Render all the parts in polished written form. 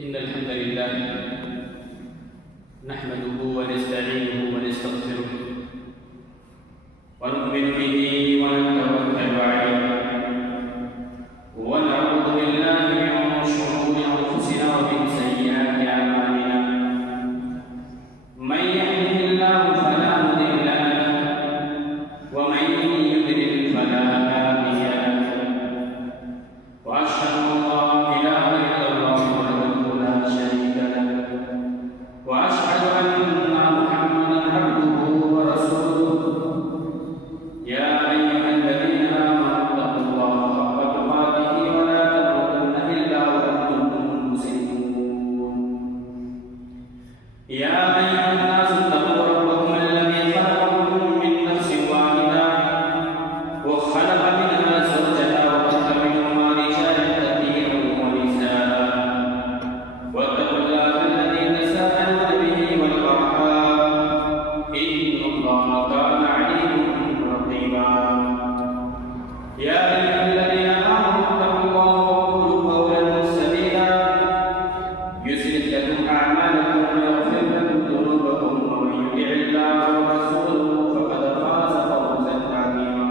إن الحمد لله نحمده ونستعينه ونستغفره ونؤمن به ونتوكل عليه ونعوذ بالله من شرور أنفسنا ومن سيئات أعمالنا من يهده الله فلا مضل له ومن يضلل فلا هادي له وأشهد أن لا إله إلا الله وحده لا شريك له وأشهد أن محمدا عبده ورسوله يا أيها الذين آمنوا اتقوا الله حق تقاته ولا تموتن إلا وأنتم مسلمون يا أيها الناس اتقوا ربكم الذي خلقكم من نفس واحدة وخلق منها زوجها وبث منهما رجالا كثيرا ونساء واتقوا الله الذي تساءلون به والأرحام إن الله كان عليكم رقيبا يا أيها الذين آمنوا اتقوا الله وقولوا قولا سديدا يصلح لكم أعمالكم ويغفر لكم ذنوبكم ومن يطع الله ورسوله فقد فاز فوزا عظيما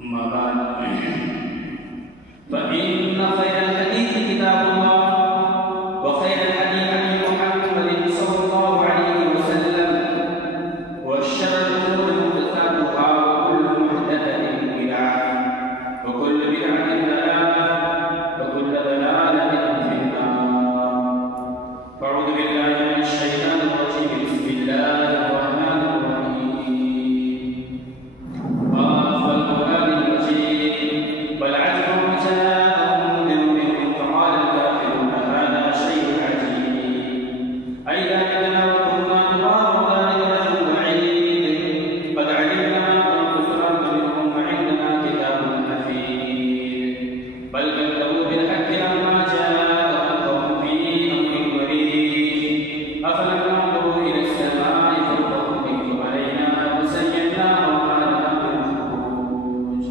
أما بعد فإن خير الحديث كتاب الله وخير الهدي هدي محمد صلى الله عليه وسلم وشر الأمور محدثاتها وكل محدثة بدعة وكل بدعة ضلالة وكل ضلالة في النار فأعوذ بالله من الشيطان الرجيم بسم الله الرحمن الرحيم والقرآن المجيد بل عجبوا ما جاءهم منهم فقال الكافرون هذا شيء عجيب أئذا متنا وكنا ترابا ذلك له بعيد قد علمنا ما كفران منهم وعندنا كتاب حفيظ بل كذبوا بالحق لما جاءهم فهم في أمر مريج أفلم ينظروا إلى السماء فوقهم كيف بنيناها وزيناها وما لها من فروج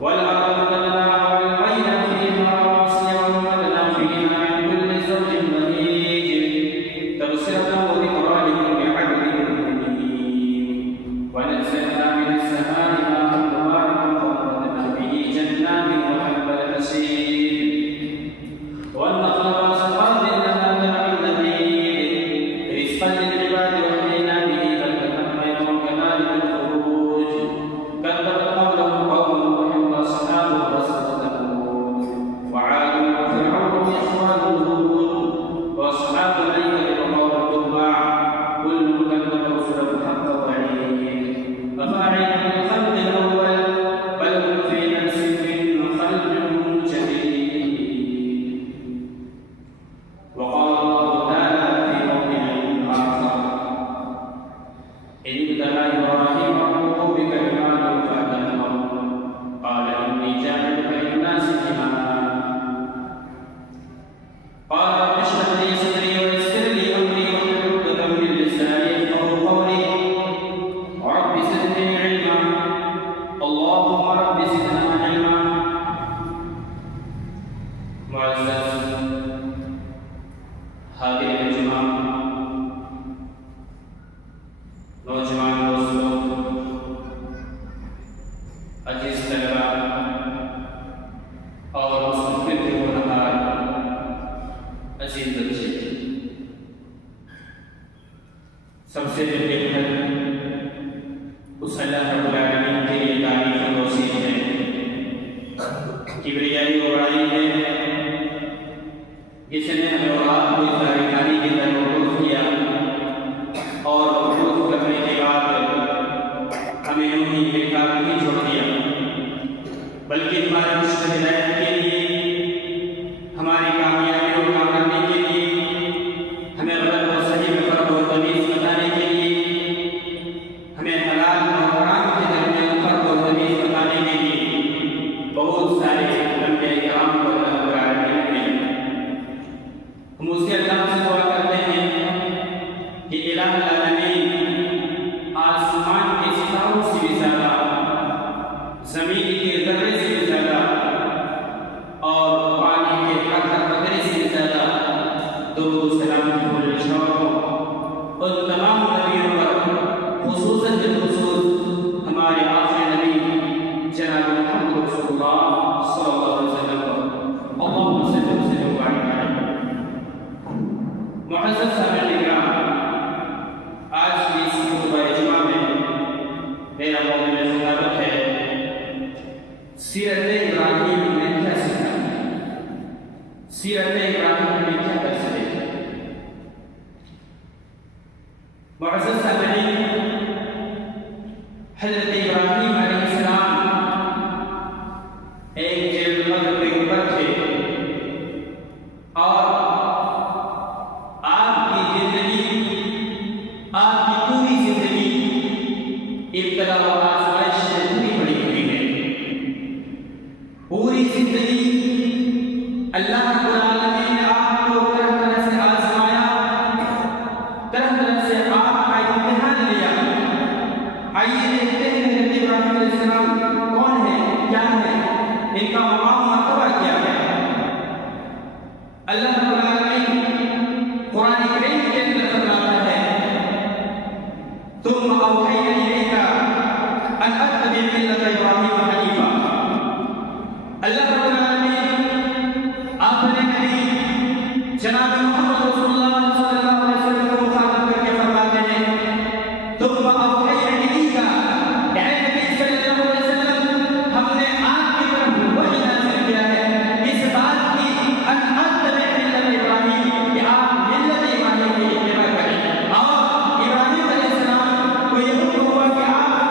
والأرض مددناها وألقينا فيها رواسي وأنبتنا فيها من كل زوج بهيج تبصرة وذكرى لكل عبد منيب ونزلنا من السماء ماء مباركا فأنبتنا به جنات وحب الحصيد والنخل باسقات لها طلع نضيد رزقا للعباد وأحيينا به بلدة ميتا كذلك الخروج كذبت قبلهم قوم نوح وأصحاب الرس وثمود وعاد وفرعون وإخوان هود وأصحاب الأيكة وقوم تبع كل كذب رسله حق وعيد أفأعينا بالخلق الأول بل هم في نفس من خلق جديد وقال الله تعالى في موضع آخر إذ ابتلى إبراهيم ربه بكلمات فأتمهن قال إني جاعلك للناس إماما قال رب اشرح لي صدري ويسر لي أمري واحلل عقدة من لساني يفقهوا قولي رب زدني علما اللهم رب زدنا علما معزز حاضرین جمعہ نوجوان دوستوں عزیز طلباء اور مستقبل کے ہونہار عزیز بچے سب سے پہلے اس اللہ رب العالمین کے لیے تعریف و توصیف ہے کبریائی و بڑائی ہے جس نے ہمیں اور آپ کو اس داریخانی کے اندر مبعوث کیا اور مبعوث کرنے کے بعد ہمیں یوں ہی بیکار نہیں چھوڑ دیا بلکہ ہمارے رشد ہدایت کے لیے ہماری کامیابی اور کامیابی کے لیے ہمیں غلط و صحیح میں فرق و تمیز بتانے کے لیے ہمیں حلال و حرام کے درمیان فرق و تمیز بتانے کے لیے بہت سارے انبیاء کرام کو اللہ رب العالمین نے سیرت ابراہیم میں کیا کر سکے؟ معزز سامعین، حضرت ابراہیم علیہ السلام ایک جلد قدر پیغمبر تھے اور آپ کی زندگی، آپ کی پوری زندگی ابتلا و آزمائش سے پوری پڑی ہوئی ہے۔ پوری زندگی اللہ رب العالمین نے آپ کو طرح طرح سے آزمایا، طرح طرح سے آپ کا امتحان لیا۔ آئیے دیکھتے ہیں حضرت ابراہیم علیہ السلام کون ہے، کیا ہے، ان کا مقام مرتبہ کیا ہے۔ اللہ رب العالمین قرآن کریم کے اندر فرماتا ہے ثم اوحینا الیک ان اتبع ملت ابراہیم حنیفا۔ اللہ رب العالمین اپنے نبی جناب محمد رسول اللہ صلی اللہ علیہ وسلم کو مخاطب کر کے فرماتے ہیں ثم اوحینا الیک، اے نبی صلی اللہ علیہ وسلم ہم نے آپ کی طرف وحی نازل کیا ہے اس بات کی ان اتبع ملت ابراہیم، کہ آپ ملت ابراہیم کی اتباع کریں۔ اور ابراہیم علیہ السلام کو یہ حکم ہوا کہ آپ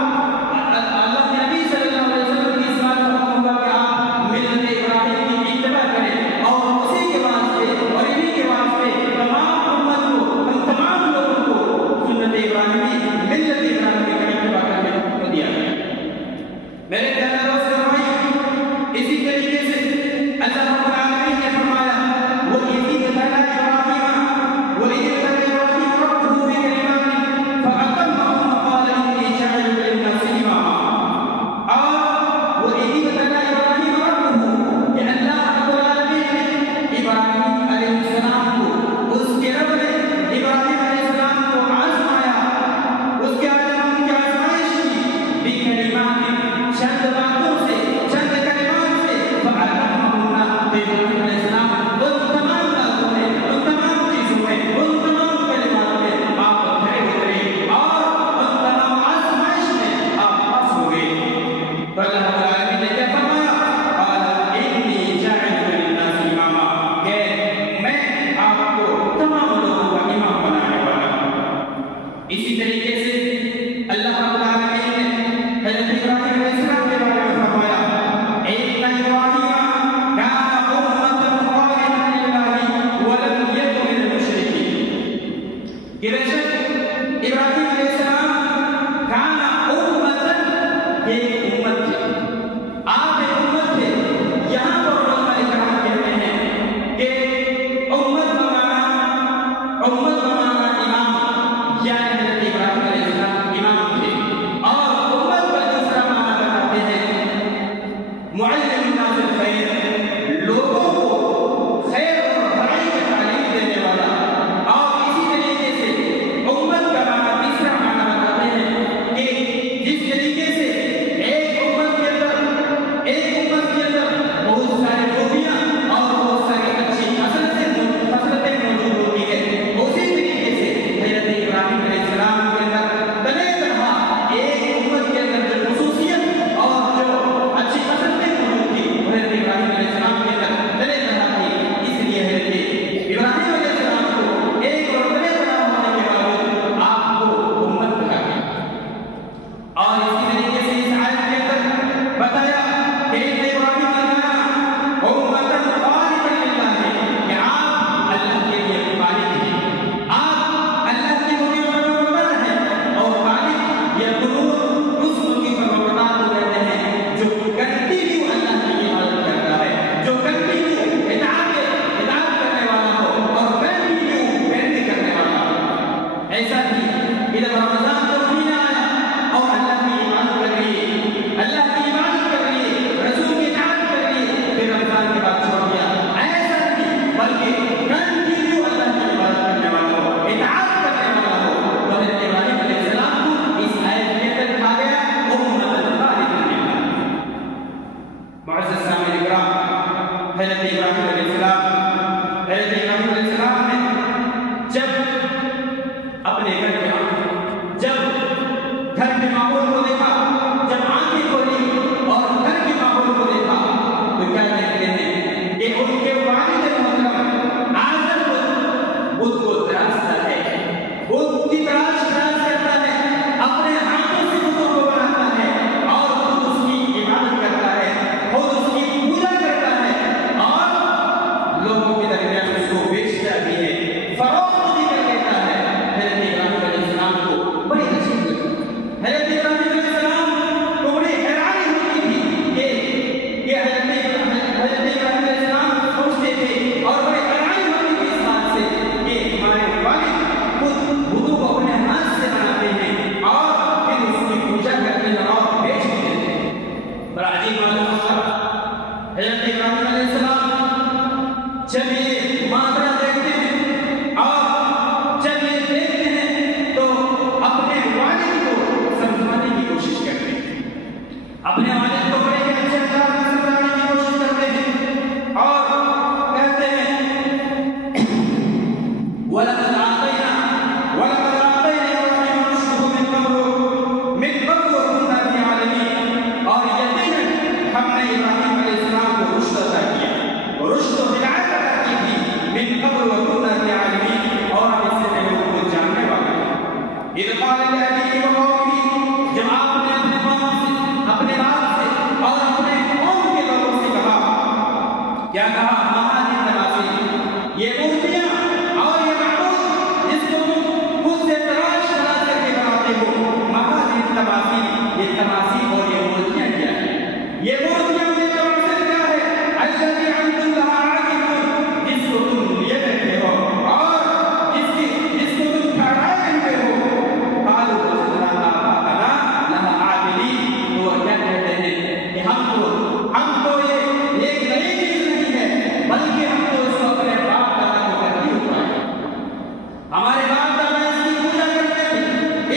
اللہ کے نبی صلی اللہ علیہ وسلم کی اس بات کا حکم ہوا کہ آپ ملت ابراہیم کی اتباع کریں، اور اسی کے واسطے اور انہی کے واسطے وَلَقَدْ آتَيْنَا إِبْرَاهِيمَ رُشْدَهُ مِن قَبْلُ وَكُنَّا بِهِ عَالِمِينَ. اور یقیناً ہم نے ابراہیم علیہ السلام کو رشد عطا کیا، رشد و ہدایت عطا کی تھی، من قبل وَكُنَّا بِهِ عَالِمِينَ، اور ہم اس سے پہلے ان کو جاننے والے تھے. اِذْ قَالَ لِأَبِيهِ وَقَوْمِهِ، جب آپ نے اپنے قوم سے، اپنے باپ سے اور اپنے قوم کے لوگوں سے کہا، کیا کہا؟ یہ مورتیاں اور یہ معبود جس کو تم خود سے تراش تراش کر کے بناتے ہو، یہ تماثیل اور یہ مورتیاں کیا ہے؟ یہ مورتیاں اور یہ تماثیل کیا ہے؟ الذی انتم لها عاکفون، جس کو تم لیے بیٹھے ہو اور جس کو تم ٹھہرائے بیٹھے ہو. قالوا وجدنا آباءنا لها عابدین، تو وہ کیا کہتے ہیں کہ ہم تو یہ ایک نئی چیز نہیں ہے، بلکہ ہم تو اس کو اپنے ہمارے باپ دادا اس کی پوجا کرتے تھے،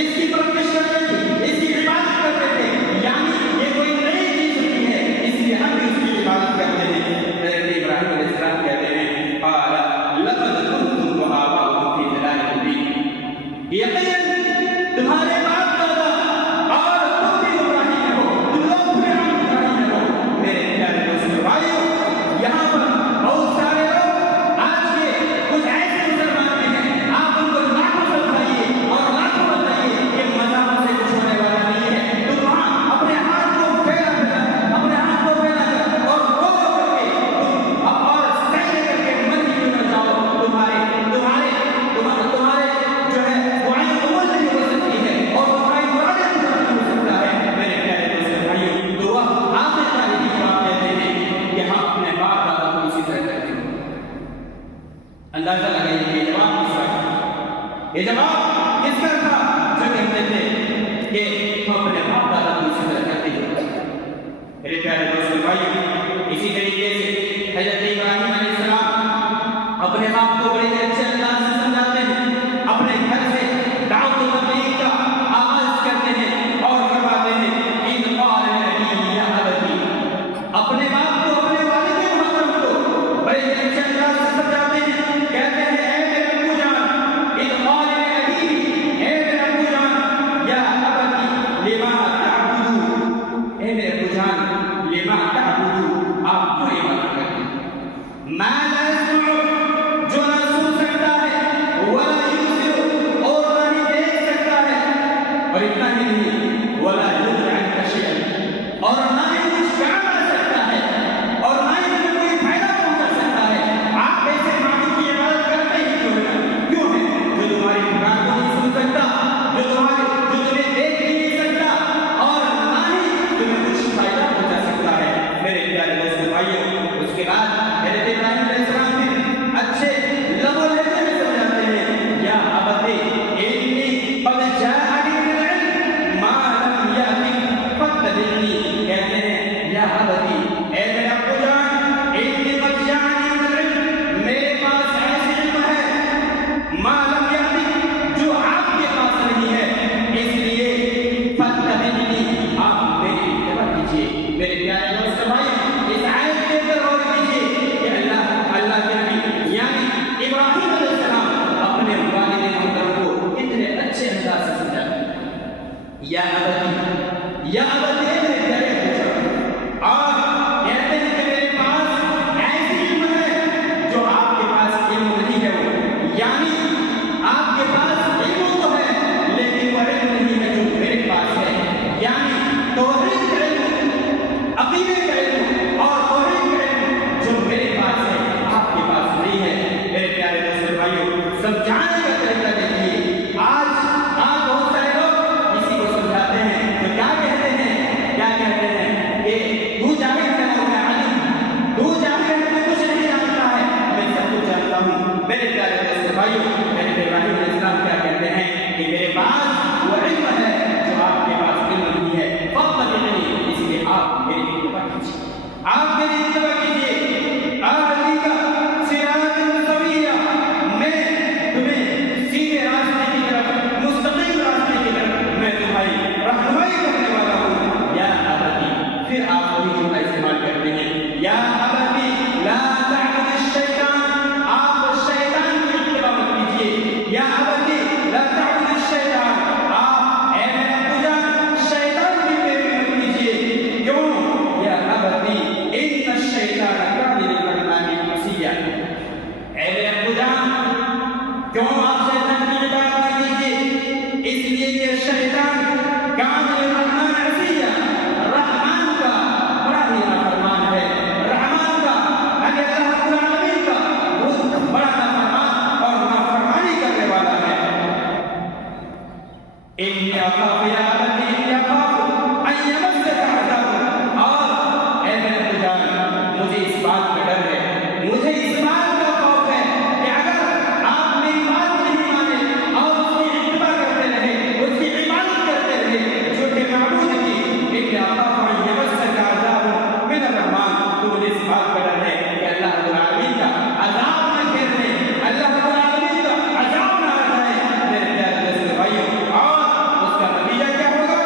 اس کی پرورش کرتے تھے، اس کی عبادت کرتے تھے. یعنی یہ کوئی نئی چیز نہیں ہے، اس لیے ہم بھی اس کی عبادت کرتے ہیں. حضرت ابراہیم علیہ السلام کہتے ہیں قال لقد كنتم وآباؤكم في ضلال مبين، یقیناً تمہارے باپ دادا اور تم بھی ابراہیم ہو، تم لوگ بھی ابراہیم ہو. میرے پیارے دوستو بھائیو، یہاں پر بہت سارے لوگ آج کے کچھ ایسے مسلمان اندازہ لگائیے کہ یہ جواب کس کا تھا؟ یہ جواب کس کا تھا جو کہتے تھے کہ ہم اپنے باپ دادا کو اسی طرح کرتے ہیں؟ میرے پیارے دوستو بھائیو، اسی طریقے سے حضرت ابراہیم علیہ السلام اپنے باپ کو بڑے اچھے انداز سے سمجھاتے ہیں، اپنے گھر سے دعوت و تبلیغ کا آغاز کرتے ہیں اور فرماتے ہیں اذ قال لأبیہ یا ابتی، اپنے باپ کو، اپنے والد محترم کو بڑے اچھے انداز سے سمجھاتے ہیں. کہتے ہیں اے میرے ابو جان، اذ قال لأبیہ، اے میرے ابو جان، یا ابتی لما تعبدون، اے میرے ابو جان لما تعبدون، آپ کیوں عبادت کرتے ہیں؟ ما لا يسمع، جو نہ سن سکتا ہے، ولا یبصر، اور نہ ہی دیکھ سکتا ہے، اور اتنا ہی نہیں، ولا یغنی عنک شیئا، اور نہ ہی کچھ کام آ سکتا ہے، اور نہ ہی تمہیں کوئی فائدہ پہنچا سکتا ہے. آپ ایسے معبود کی عبادت کرتے ہی کیوں ہیں؟ جو تمہاری پکار کو نہیں سن سکتا، جو تمہیں دیکھ نہیں سکتا، اور نہ ہی تمہیں کچھ فائدہ پہنچا سکتا ہے. میرے پیارے دوستو بھائیو، اس کے بعد حضرت ابراہیم علیہ السلام پھر اچھے لب و لہجے میں سمجھاتے ہیں یا ابتی انی قد جاءنی من العلم ما لم یأتک فاتبعنی، کہتے ہیں یا ابتی، اے میرے ابو جان، انی قد جاءنی من العلم، میرے پاس ایسی علم ہے ما لم یأتک، جو آپ کے پاس نہیں ہے، اس لیے فاتبعنی، آپ میری اتباع کیجیے. میرے پیارے دوستو بھائیو، اس آیت کے اندر غور کیجیے کہ اللہ کے نبی یعنی ابراہیم علیہ السلام اپنے والد محترم کو اتنے اچھے انداز سے سمجھاتے ہیں یا ابتی، یا ابتی، میرے پیارے بچوں، اور کہتے ہیں کہ میرے پاس ایسی علم ہے جو آپ کے پاس علم نہیں ہے. وہ یعنی آپ کے پاس علم تو ہے لیکن وہ علم نہیں ہے جو میرے پاس ہے. یعنی توحید کا علم، عقیدے کا علم اور توحید کا علم جو میرے پاس ہے آپ کے پاس نہیں ہے. میرے پیارے دوستو بھائیو، سمجھانے کا طریقہ دیکھیے. آج بہت سارے لوگ کسی کو سمجھاتے ہیں تو کیا کہتے ہیں کہ تو جاہل ہے اور میں عالم، تو جاہل ہے، تو کچھ نہیں جانتا ہے، میں سب کچھ جانتا ہوں. میرے پیارے دوستو بھائیو، حضرت ابراہیم علیہ السلام کیا کہتے ہیں کہ میرے پاس وہ علم ہے جو آپ کے پاس علم نہیں ہے. فاتبعنی، اس لیے آپ میری اتباع کیجیے، آپ میری اتباع کیجیے. اهدیک صراطا سویا، میں تمہیں سیدھے راستے کی طرف، مستقیم راستے کی طرف میں تمہاری رہنمائی کرنے والا ہوں. یا ابتی، پھر آپ وہی جملہ استعمال کرتے ہیں یا ابتی لا تعبد الشیطان، آپ شیطان کی اتباع مت کیجیے. انی اخاف یا ابتی انی اخاف ان یمسک عذاب، اور اے میرے ابو جان مجھے اس بات کا ڈر ہے، مجھے اس بات کا خوف ہے کہ اگر آپ میری بات نہیں مانے اور اس کی اتباع کرتے رہے، اس کی عبادت کرتے رہے جھوٹے معبود کی، انی اخاف ان یمسک عذاب من الرحمن، تو مجھے اس بات کا ڈر ہے کہ اللہ رب العالمین کا عذاب نہ گھیر لے، اللہ رب العالمین کا عذاب نہ آ جائے میرے پیارے دوست بھائیوں، اور اس کا نتیجہ کیا ہوگا؟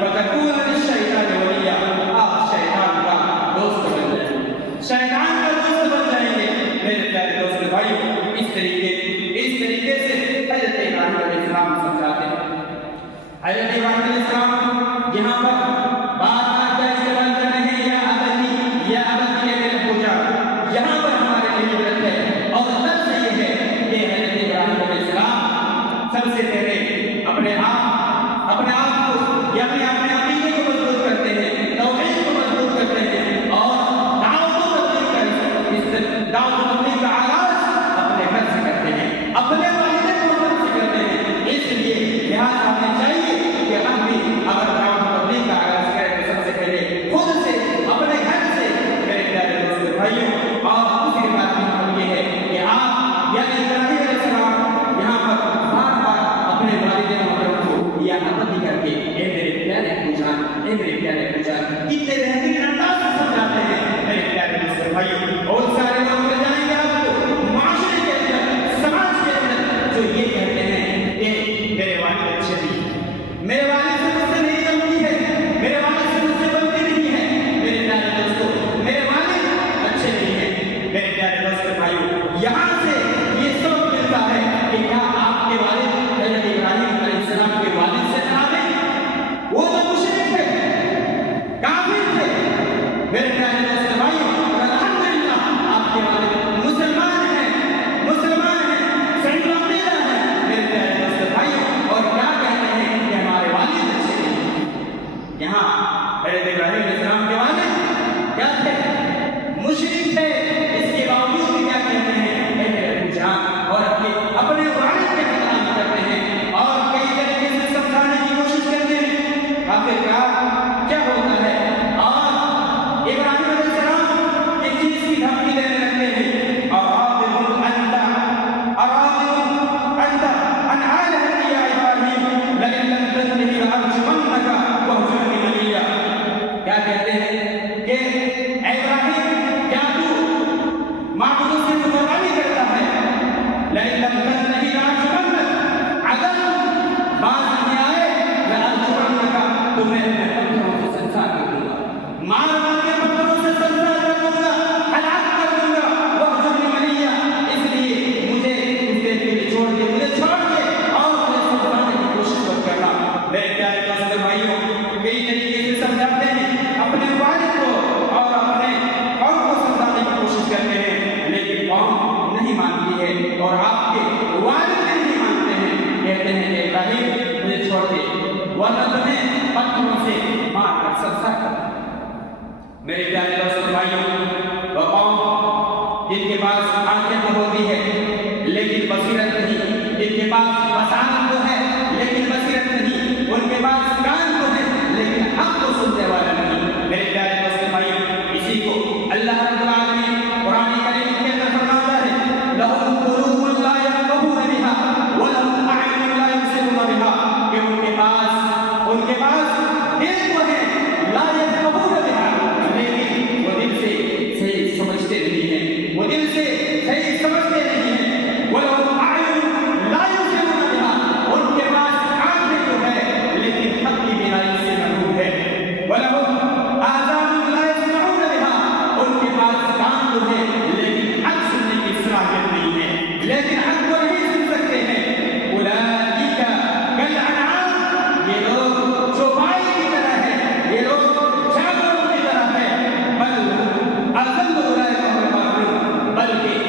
فتکون للشیطان ولیا، آپ شیطان کا دوست بن جائیں گے، شیطان کا دوست بن جائیں گے میرے پیارے دوست بھائیوں۔ اس طریقے سے حضرت ابراہیم علیہ السلام سمجھاتے ہیں۔ حضرت ابراہیم علیہ السلام یہاں پر بات کا استعمال کر رہے ہیں، یا ابتی یا ابتی میرے ابو جان، یہاں پر ہمارے لیے عبرت ہے، اور درس یہ ہے کہ حضرت ابراہیم علیہ السلام سب سے پہلے اپنے آپ کو یا اپنے عقیدے کو مضبوط کرتے ہیں، توحید کو مضبوط کرتے ہیں، اور دعوت و تبلیغ کا آغاز اپنے گھر سے کرتے ہیں، اپنے والدین کو گھر سے کرتے ہیں۔ اس لیے لہٰذا ہمیں چاہیے کہ ہم بھی اگر دعوت و تبلیغ کا آغاز کریں تو سب سے پہلے خود سے، اپنے گھر سے میرے پیارے دوست بھائیوں۔ اور دوسری بات یہ ہے کہ آپ یعنی ابراہیم علیہ السلام یہاں پر بار بار اپنے والدین محترم کو یا ابتی کر کے اے میرے پیارے ابو جان، اے میرے پیارے ابو جان، کتنے بہترین انداز سے سمجھاتے ہیں میرے پیارے دوست بھائیوں۔ بہت سارے لوگ مل جائیں گے آپ کو معاشرے کے اندر، سماج کے اندر، جو یہ کہتے ہیں کہ میرے والد اچھے نہیں، میرے والد سے مجھ سے نہیں جمتی ہے، میرے والد سے مجھ سے بنتی نہیں ہے۔ میرے پیارے دوستوں، میرے والد اچھے نہیں ہیں میرے پیارے دوست بھائیوں۔ یہاں سے یہ سبق ملتا ہے کہ کیا آپ کے والد حضرت ابراہیم علیہ السلام کے والد سے خراب ہیں؟ وہ تو مشرک تھے، کافر تھے میرے پیارے دوست بھائیوں۔ الحمدللہ آپ کے والد مسلمان ہیں، صحیح عقیدہ ہے میرے پیارے دوست بھائیوں، اور کیا کہتے ہیں کہ ہمارے والد اچھے نہیں۔ یہاں حضرت ابراہیم علیہ السلام کے والد کیا تھے؟ مشرک تھے، اس کے باوجود بھی کیا کہتے ہیں اے میرے ابو جان، اور اپنے والد کے احترام کرتے ہیں اور کئی طریقے سے سمجھانے کی کوشش کرتے ہیں۔ آخرکار کیا ہوتا ہے؟ اور ابراہیم علیہ السلام ایک چیز کی دھمکی دینے لگتے ہیں، اراغب انت عن آلہتی یا ابراہیم لئن لم تنتہی لارجمنک واہجرنی ملیا۔ کیا کہتے ہیں کہ اے ابراہیم، کیا تو معبودوں سے متوازی کرتا ہے؟ لئن لم تنتہی لارجمنک، اگر باز نہیں آئے لارجمنک، تو میں اپنے پتھروں سے سنسار کر دوں گا، مار مار کے پتھروں سے سنسار کر دوں گا، ہلاک کر دوں گا، واہجرنی ملیا۔ اس لیے مجھے اس دیر کے لیے چھوڑ دے، مجھے چھوڑ دے اور مجھے سمجھانے کی کوشش مت کرنا۔ میرے پیارے دوست بھائیوں، کئی طریقے سے سمجھاتے ہیں اپنے والد کو اور اپنے قوم کو سمجھانے کی کوشش کرتے ہیں، لیکن قوم نہیں مانتی ہے اور آپ کے والد نہیں مانتے ہیں، کہتے ہیں کہ ابراہیم مجھے چھوڑ دے ورنہ تمہیں پتھروں سے مار کر سنسار کرنا۔ میرے پیارے دوست بھائیوں، وہ قوم جن کے پاس آنکھیں تو ہوتی ہے لیکن بصیرت نہیں، جن کے پاس بصارت تو ہے لیکن بصیرت نہیں، ان کے پاس کان تو ہے لیکن حق کو سننے والا نہیں۔ میرے پیارے دوست بھائیوں، اسی کو اللہ رب العالمین قرآن کریم کے اندر فرماتا ہے، لَهُمْ قُلُوبٌ لَا يَفْقَهُونَ بِهَا وَلَهُمْ أَعْيُنٌ لَا يُبْصِرُونَ بِهَا، کہ ان کے پاس دل تو ہے لا يفقهون بها، لیکن وہ دل سے صحیح سمجھتے نہیں ہیں، وہ دل سے صحیح سمجھتے نہیں ہیں۔ وَلَهُمْ أَعْيُنٌ لَا يُبْصِرُونَ بِهَا، ان کے پاس آنکھیں تو ہے لیکن حق کی بینائی سے محروم ہے۔ وَلَهُمْ آذَانٌ لَا يَسْمَعُونَ بِهَا، ان کے پاس کان تو ہے لیکن حق سننے کی صلاحیت نہیں ہے، لیکن حق کو نہیں سن سکتے ہیں۔ أُولَٰئِكَ كَالْأَنْعَامِ، یہ لوگ چوپائی کی طرح ہے، یہ لوگ جانوروں کی طرح ہے، بل اضل أولئك هم الغافلون، بلکہ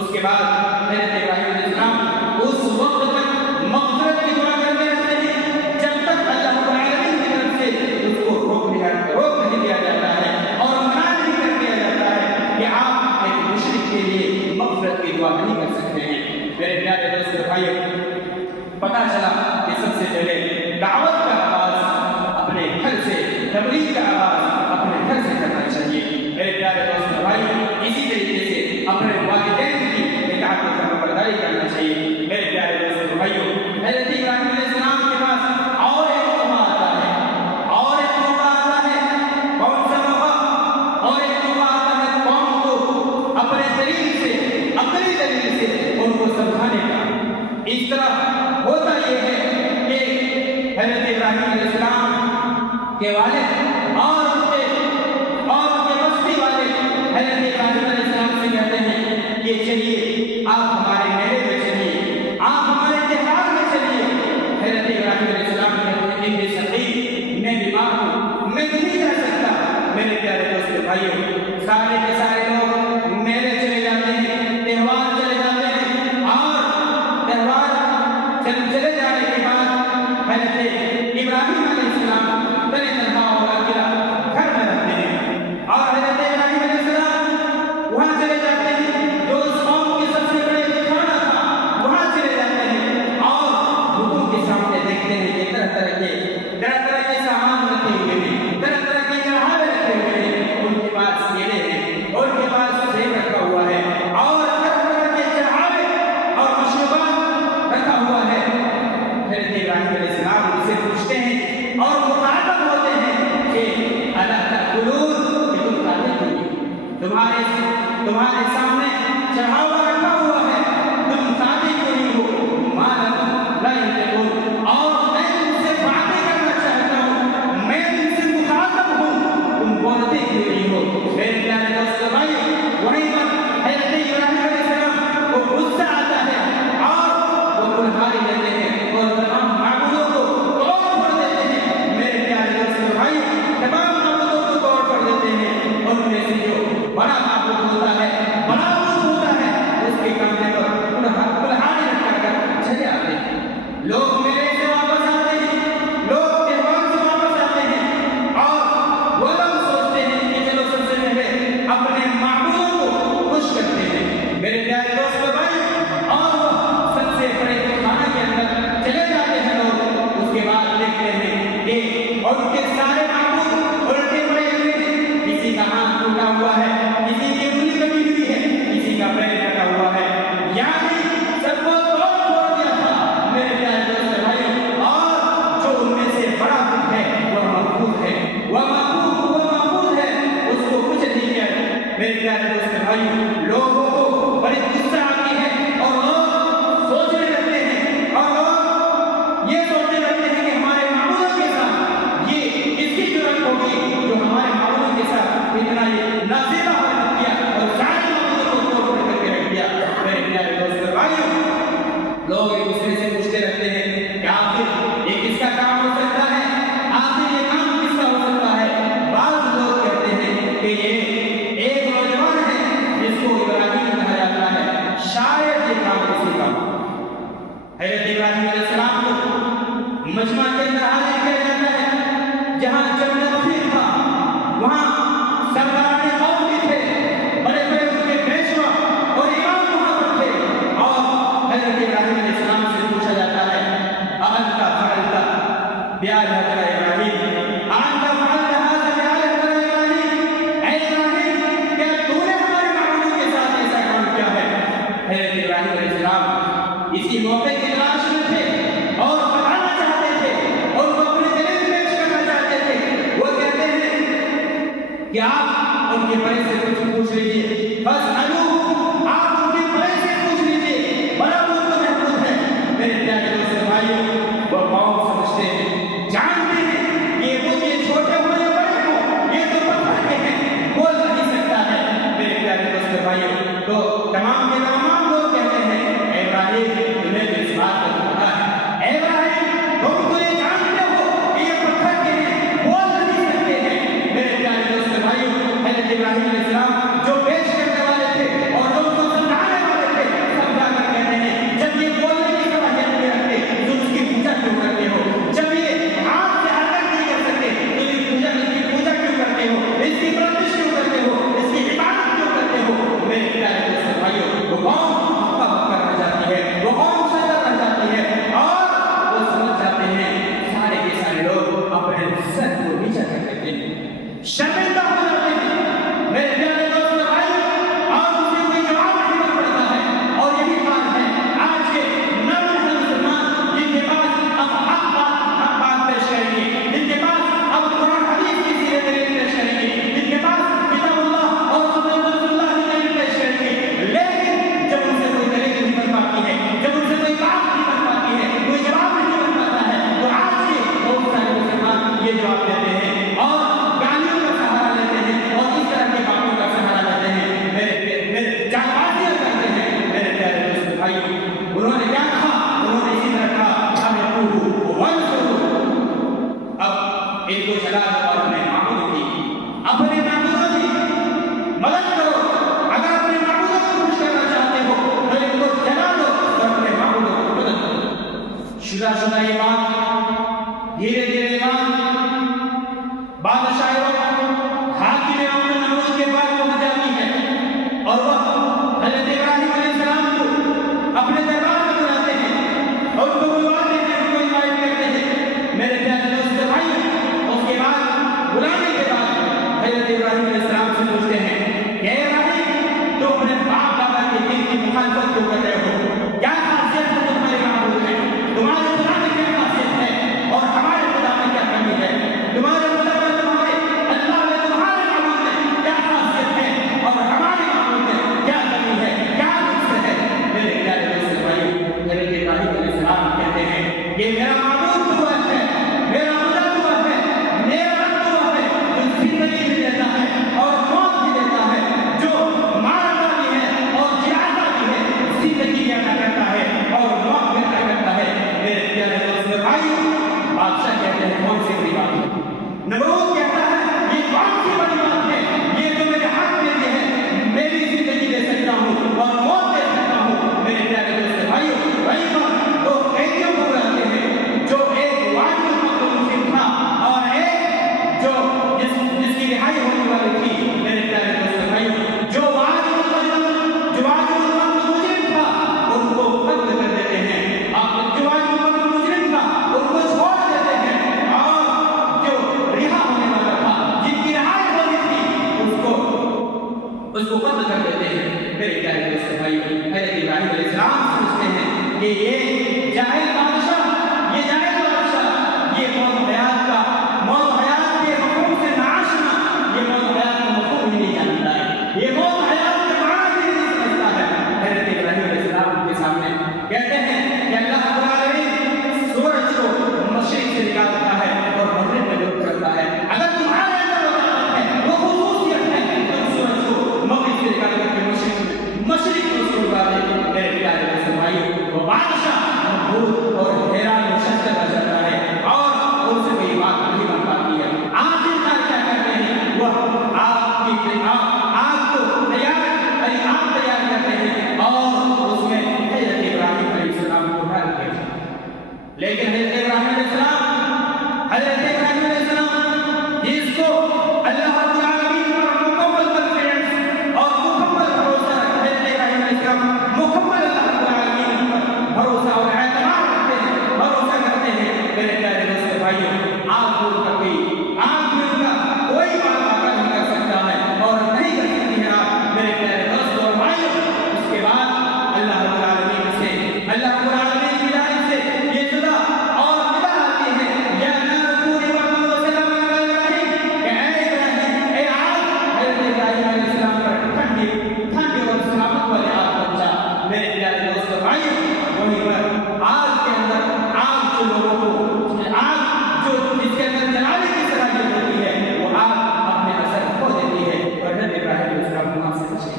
اس کے بعد حضرت ابراہیم علیہ السلام اس وقت تک مغفرت کی دعا کرتے رہتے ہیں جب تک اللہ رب العالمین کی طرف سے اس کو روک نہیں دیا جاتا ہے اور منع نہیں کر دیا جاتا ہے کہ آپ ایک مشرک کے لیے مغفرت کی دعا نہیں کر سکتے ہیں۔ میرے پیارے دوست بھائیو، پتہ چلا کہ سب سے پہلے دعوت کا آغاز اپنے گھر سے، تبلیغ کا آغاز اپنے گھر سے کرنا چاہیے۔ میرے پیارے دوست بھائی، اسی طریقے سے اپنے والدین کی اطاعت و فرمانبرداری کرنا چاہیے۔ میرے پیارے دوست بھائیو، حضرت ابراہیم علیہ السلام کے پاس اور ایک موقع آتا ہے، کون سا موقع؟ اور ایک موقع آتا ہے قوم کو اپنے دلیل سے، عقلی دلیل سے ان کو سمجھانے کا۔ اس طرح ہوتا یہ ہے کہ حضرت ابراہیم علیہ السلام کے والد اور ان کے بستی والے حضرت ابراہیم علیہ السلام سے کہتے ہیں کہ چلیے آپ ہمارے میلے میں چلیے، آپ ہمارے تہوار میں چلیے۔ حضرت ابراہیم علیہ السلام کہتے ہیں کہ سقیم، میں بیمار ہوں، میں نہیں جا سکتا۔ میرے پیارے دوست بھائیو، سارے کے سارے لوگ میلے چلے جاتے ہیں، تہوار چلے جاتے ہیں، اور تہوار چلے جانے کے بعد حضرت ابراہیم علیہ السلام تنہا اور اکیلا گھر میں رہتے ہیں، اور حضرت ابراہیم علیہ السلام وہاں چلے جاتے ہیں جو اس قوم کی سب سے بڑے خانہ تھا، وہاں چلے جاتے ہیں اور بتوں کے سامنے دیکھتے ہیں کہ طرح طرح کے سامان رکھے ہوئے ہیں، طرح طرح کے چڑھاوے رکھے ہوئے ہیں، ان کے پاس کیلے ہیں، ان کے پاس سیب رکھا ہوا ہے، اور طرح طرح کے چڑھاوے اور مشروبات رکھا ہوا ہے۔ حضرت ابراہیم علیہ السلام ان سے پوچھتے ہیں اور مخاطب ہوتے ہیں کہ الا تاکلون، کہ تم کھاتے کیوں نہیں؟ تمہارے سامنے چڑھاوا رکھا ہوا ہے، تم کھاتے کیوں نہیں ہو؟ ما لکم لا ینطقون، اور میں تم سے باتیں کرنا چاہتا ہوں، میں تم سے مخاطب ہوں، تم بولتے کیوں نہیں ہو؟ میرے پیارے دوست بھائی، وہیں پر حضرت ابراہیم علیہ السلام کو غصہ آتا ہے اور وہ کلہاڑی لیتے ہیں اور تمام معبودوں کو توڑ پھوڑ دیتے ہیں۔ میرے پیارے دوست بھائی، تمام معبودوں کو توڑ پھوڑ دیتے ہیں، ان میں سے جو بڑا معبود ہوتا ہے، بڑا بت ہوتا ہے، اس کے کندھے پر کلہاڑی رکھ کر چلے آتے ہیں۔ لوگ میلے سے واپس آتے ہیں، لوگ تہوار سے واپس آتے ہیں، اور وہ لوگ سوچتے ہیں کہ چلو سب سے پہلے اپنے معبودوں کو خوش کرتے ہیں۔ میرے پیارے دوست بھائی، اور وہ سب سے بڑے خانہ کے اندر چلے جاتے ہیں لوگ، اس کے بعد دیکھتے ہیں کہ ان کے سارے معبود الٹے پڑے ہوئے ہیں، کسی کا ہاتھ ٹوٹا ہوا ہے، کسی کی انگلی کٹی ہوئی ہے، کسی کا پیر کٹا ہوا ہے، یعنی سب کو توڑ پھوڑ دیا تھا۔ میرے پیارے دوست بھائی، اور جو ان میں سے بڑا بت ہے وہ محفوظ ہے، وہ محفوظ ہے، اس کو کچھ نہیں کیا۔ میرے پیارے دوست بھائی، لوگوں کو بڑی غصہ آتی ہے اور لوگ سوچنے لگتے ہیں، اور لوگ یہ سوچنے لگتے ہیں کہ ہمارے معبودوں کے ساتھ یہ اس کی ضرورت ہوگی جو ہمارے معبودوں کے ساتھ اتنا یہ نازیبہ حرکت کیا اور سارے معبودوں کو توڑ پھوڑ کر کے رکھ دیا۔ میرے پیارے دوست بھائیو، لوگ ایک دوسرے سے پوچھتے رہتے ہیں کہ آخر یہ کس کا کام ہو سکتا ہے، آخر یہ کام کس کا ہو سکتا ہے۔ بعض لوگ کہتے ہیں کہ یہ ایک نوجوان ہے جس کو ابراہیم کہا جاتا ہے، شاید یہ کام کسی کا ہو۔ حضرت ابراہیم علیہ السلام کو مجمع کے اندر حاضر کیا جاتا ہے، جہاں جنگ غفیر تھا، وہاں سردار قوم بھی تھے، بڑے بڑے ان کے پیشوا اور امام وہاں پر تھے، اور حضرت ابراہیم علیہ السلام سے پوچھا جاتا ہے أأنت فعلت بآلهتنا يا إبراهيم، أأنت فعلت هذا بآلهتنا يا إبراهيم، اے ابراہیم کیا تو نے ہمارے معبودوں کے ساتھ ایسا کام کیا ہے؟ حضرت ابراہیم علیہ السلام اسی موقع کی تلاش میں تھے اور بتانا چاہتے تھے، اور وہ اپنے دلیل پیش کرنا چاہتے تھے۔ وہ کہتے ہیں کہ آپ ان کے بڑے سے کچھ پوچھ لیجیے، بس آپ ان کے بڑے سے پوچھ لیجیے، بڑا بت تو محفوظ ہے۔ میرے پیارے دوست بھائیو، وہ قوم سمجھتے ہیں، جانتے ہیں یہ بت یہ چھوٹے ہو یا بڑے ہو، یہ تو پتھر کے ہیں، بول نہیں سکتا ہے۔ میرے پیارے دوست بھائیو، تو تمام کے تمام لوگ کہتے ہیں اے ابراہیم تمہیں تو اس بات کا پتہ ہے، اے ابراہیم تم تو یہ جانتے ہو کہ یہ پتھر کے ہیں، بول نہیں سکتے ہیں۔ میرے پیارے دوست بھائیو، حضرت ابراہیم علیہ السلام جو پیش یہ جاہل بادشاہ، یہ جاہل بادشاہ، یہ موت حیات کا، موت حیات کے مفہوم سے ناشنا، یہ موت حیات کا مفہوم ہی نہیں جانتا ہے، یہ موت حیات کے معنی ہی نہیں سمجھتا ہے۔ حضرت ابراہیم علیہ السلام کے سامنے کہتے ہیں کہ اللہ رب العالمین سورج کو مشرق سے نکالتا ہے اور مغرب میں غروب کرتا ہے۔ اگر تمہارے اندر وہ طاقت ہے، وہ خصوصیت ہے، تم سورج کو مغرب سے نکال کر کے مشرق کو اس کو اگا دے۔ میرے پیارے دوستو بھائیو، وہ بادشاہ مقبول اور حیران و شکر رہ جاتا ہے اور ان سے کوئی بات نہیں بن پاتی ہے۔ آخرکار کیا کرتے ہیں؟ وہ آگ کو تیار کرتے ہیں اور اس میں حضرت ابراہیم علیہ السلام کو ڈال دیا جاتا ہے۔ لیکن حضرت ابراہیم علیہ السلام جس کو اللہ رب العالمین پر مکمل کنفیڈنس اور مکمل بھروسہ رکھتے ہیں، حضرت ابراہیم علیہ السلام مکمل اللہ رب العالمین پر بھروسہ اور اعتماد رکھتے ہیں، بھروسہ کرتے ہیں۔ میرے پیارے دوستو بھائیو، آگ دور کا کوئی بات آقا نہیں کر سکتا ہے اور نہیں کر سکتی ہے آپ میرے پیارے دوستو اور بھائیو۔ اس کے بعد اللہ رب العالمین کی جانب سے یہ صدا اور ندا آتی ہے، یا نار کونی بردن وسلام علی ابراہیم، کہ اے ابراہیم، اے آگ، حضرت ابراہیم علیہ السلام پر ٹھنڈی اور سلامت والے آگ پہنچا۔ میرے پیارے دوستو بھائیو، وہیں پر آگ کے اندر آگ جو لوگوں کو جس کے اندر جلانے کی صلاحیت ہوتی ہے، وہ آگ اپنے اثر کھو دیتی ہے اور حضرت ابراہیم علیہ السلام کو وہاں سے بچ گئی۔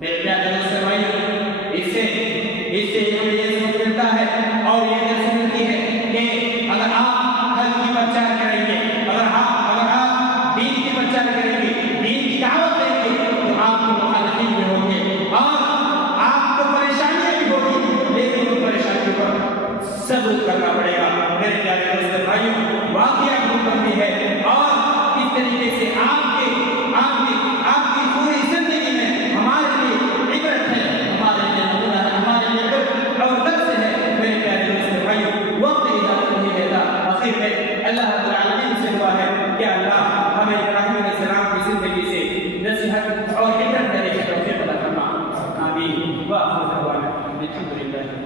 میرے پیارے دوستو بھائیو، اس سے ہمیں یہ سمجھ ملتا ہے اور یہ درس ملتی ہے کہ اگر آپ حق کی پرچار کریں گے، اگر آپ دین کی پرچار کریں گے، دین کی دعوت دیں گے، تو آپ کے مخالفین بھی ہوں گے اور آپ کو پریشانیاں بھی ہوگی، لیکن ان پریشانیوں پر صبر کرنا پڑے گا۔ میرے پیارے دوستو بھائیو، واقعہ بہت لمبی ہے اور اس طریقے سے آپ